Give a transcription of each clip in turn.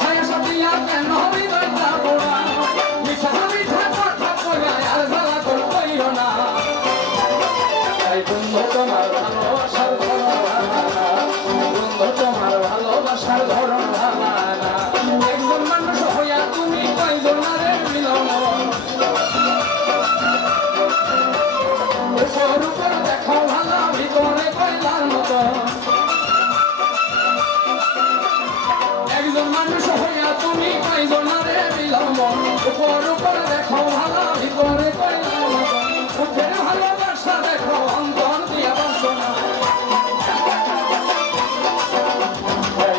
ছায়া সাথিয়া কেন হৃদয়টা পোড়া মিঠা মিঠা কথা কইয়া আর জ্বালা তোর কইরো না তাই বন্ধু তোমার ভালোবাসার ধরন ভালো না বন্ধু তোমার ভালোবাসার ধরন ভালো না একজন মানুষ হইয়া তুমি কয়জনারে মিলন উপর উপর দেখো ভালো ভিতরে কয়লার মতো একজন মানুষ হইয়া তুমি কয়জনারে মিলন উপর উপর দেখো ভালো ভিতরে কয়লার মতো মুখের ভালোবাসা দেখো অন্তর দিয়া বাসনা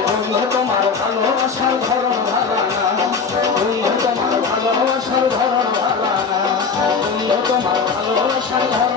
বন্ধু তোমার ভালোবাসার ধরন ভালো না বন্ধু তোমার ভালোবাসার ধরন ভালো না বন্ধু তোমার ভালোবাসার ধরন